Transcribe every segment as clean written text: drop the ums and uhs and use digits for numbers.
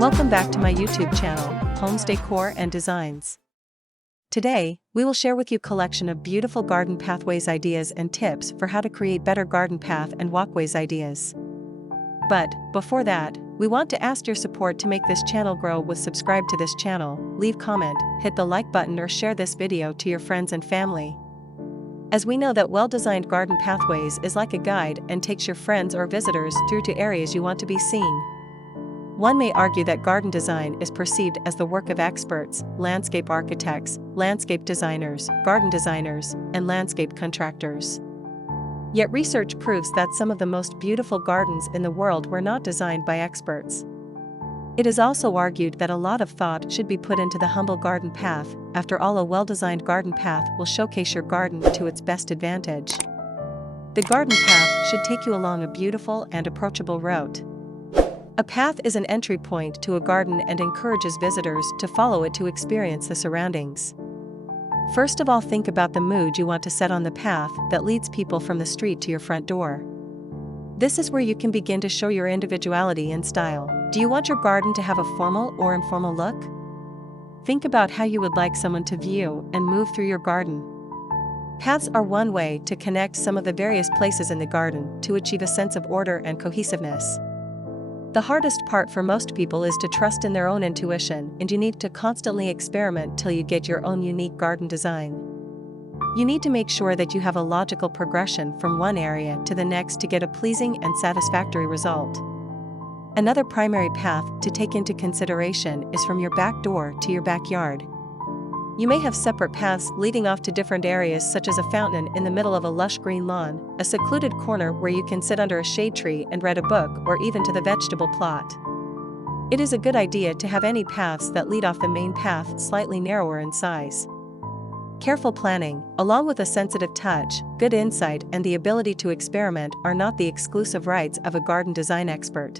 Welcome back to my YouTube channel, Homes Decor and Designs. Today, we will share with you a collection of beautiful garden pathways ideas and tips for how to create better garden path and walkways ideas. But, before that, we want to ask your support to make this channel grow. Subscribe to this channel, leave comment, hit the like button or share this video to your friends and family. As we know that well-designed garden pathways is like a guide and takes your friends or visitors through to areas you want to be seen. One may argue that garden design is perceived as the work of experts, landscape architects, landscape designers, garden designers, and landscape contractors. Yet research proves that some of the most beautiful gardens in the world were not designed by experts. It is also argued that a lot of thought should be put into the humble garden path. After all, a well-designed garden path will showcase your garden to its best advantage. The garden path should take you along a beautiful and approachable route. A path is an entry point to a garden and encourages visitors to follow it to experience the surroundings. First of all, think about the mood you want to set on the path that leads people from the street to your front door. This is where you can begin to show your individuality and style. Do you want your garden to have a formal or informal look? Think about how you would like someone to view and move through your garden. Paths are one way to connect some of the various places in the garden to achieve a sense of order and cohesiveness. The hardest part for most people is to trust in their own intuition, and you need to constantly experiment till you get your own unique garden design. You need to make sure that you have a logical progression from one area to the next to get a pleasing and satisfactory result. Another primary path to take into consideration is from your back door to your backyard. You may have separate paths leading off to different areas, such as a fountain in the middle of a lush green lawn, a secluded corner where you can sit under a shade tree and read a book, or even to the vegetable plot. It is a good idea to have any paths that lead off the main path slightly narrower in size. Careful planning, along with a sensitive touch, good insight, and the ability to experiment are not the exclusive rights of a garden design expert.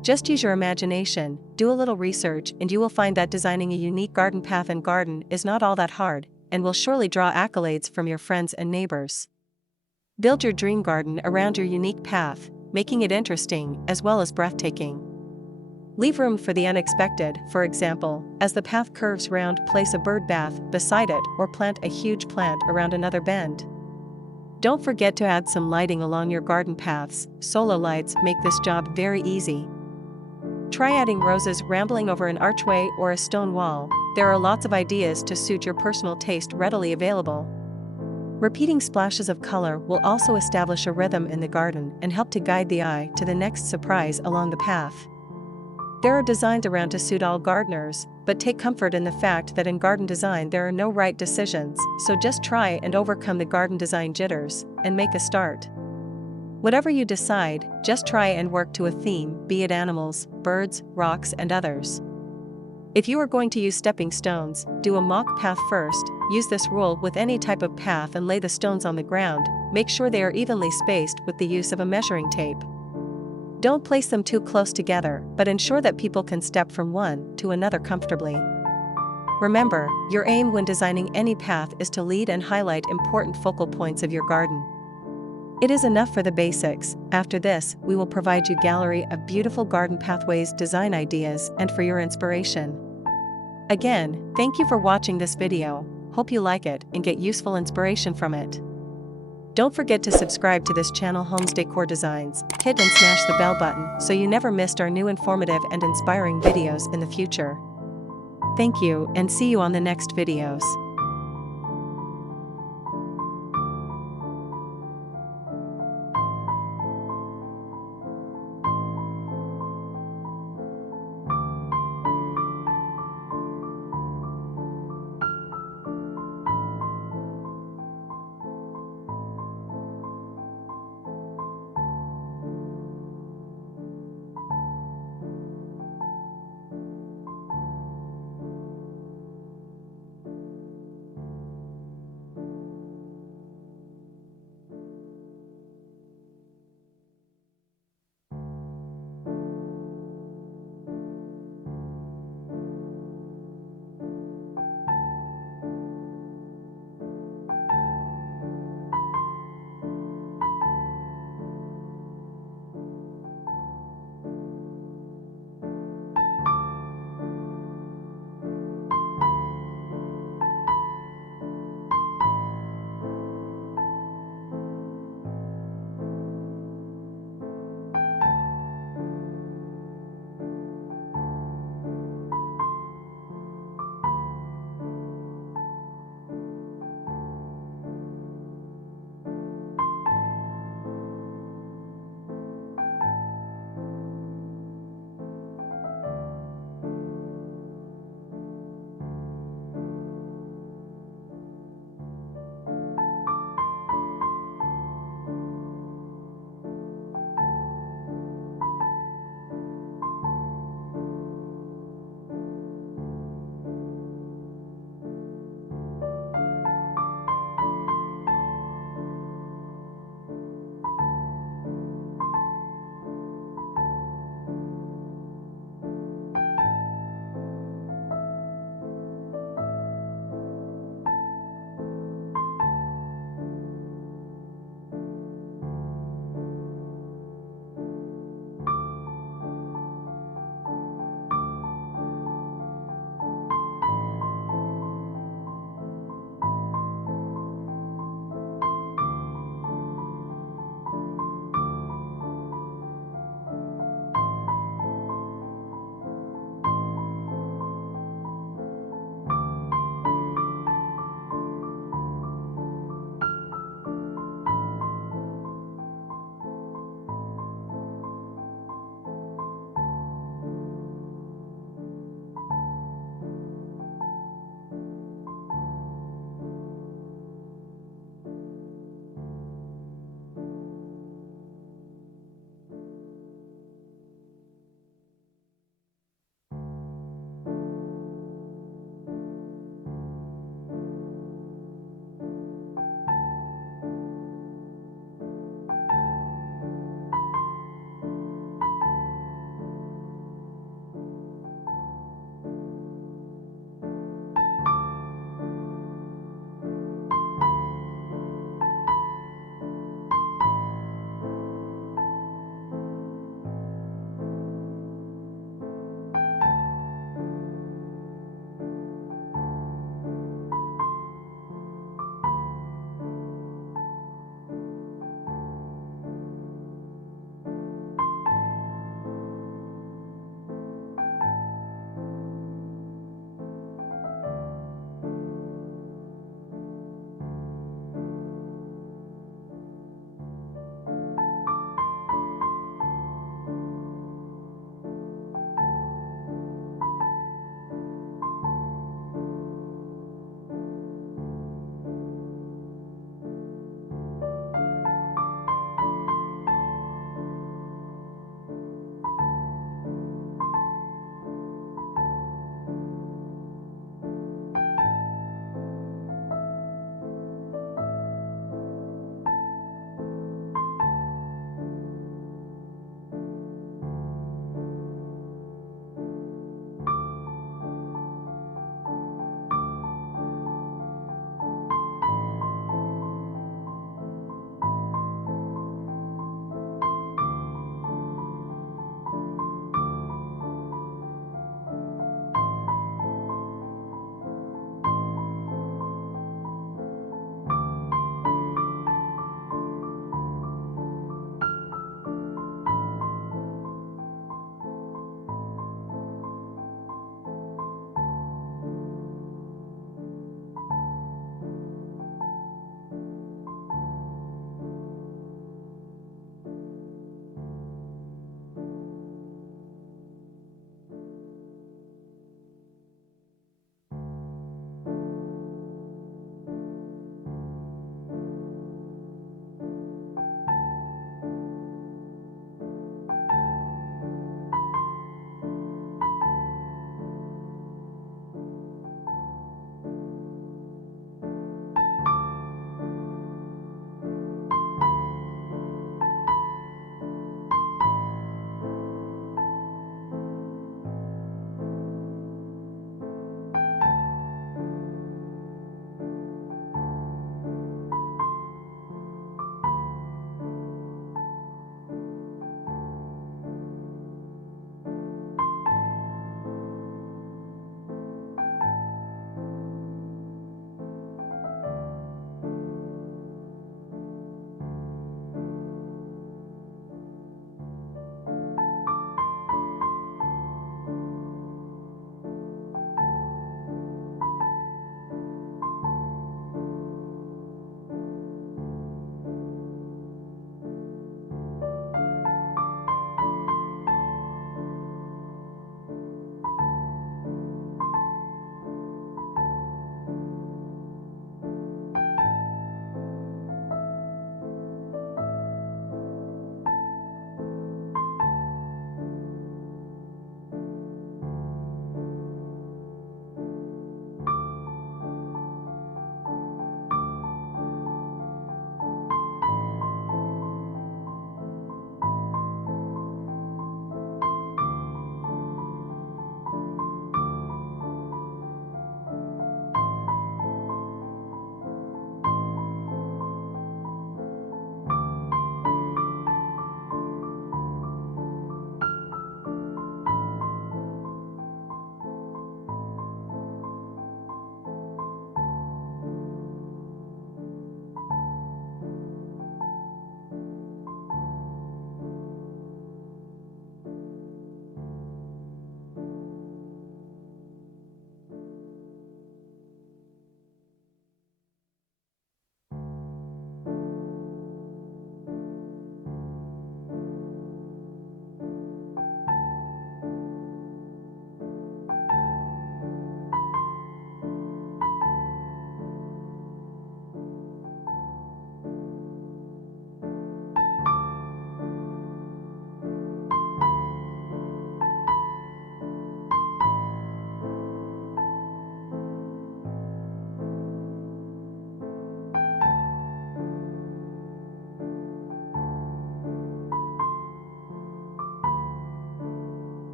Just use your imagination, do a little research, and you will find that designing a unique garden path and garden is not all that hard, and will surely draw accolades from your friends and neighbors. Build your dream garden around your unique path, making it interesting as well as breathtaking. Leave room for the unexpected. For example, as the path curves round, place a bird bath beside it or plant a huge plant around another bend. Don't forget to add some lighting along your garden paths. Solar lights make this job very easy. Try adding roses rambling over an archway or a stone wall. There are lots of ideas to suit your personal taste readily available. Repeating splashes of color will also establish a rhythm in the garden and help to guide the eye to the next surprise along the path. There are designs around to suit all gardeners, but take comfort in the fact that in garden design there are no right decisions, so just try and overcome the garden design jitters and make a start. Whatever you decide, just try and work to a theme, be it animals, birds, rocks, and others. If you are going to use stepping stones, do a mock path first. Use this rule with any type of path and lay the stones on the ground. Make sure they are evenly spaced with the use of a measuring tape. Don't place them too close together, but ensure that people can step from one to another comfortably. Remember, your aim when designing any path is to lead and highlight important focal points of your garden. It is enough for the basics. After this, we will provide you a gallery of beautiful garden pathways design ideas and for your inspiration. Again, thank you for watching this video. Hope you like it and get useful inspiration from it. Don't forget to subscribe to this channel, Homes Decor Designs. Hit and smash the bell button so you never missed our new informative and inspiring videos in the future. Thank you, and see you on the next videos.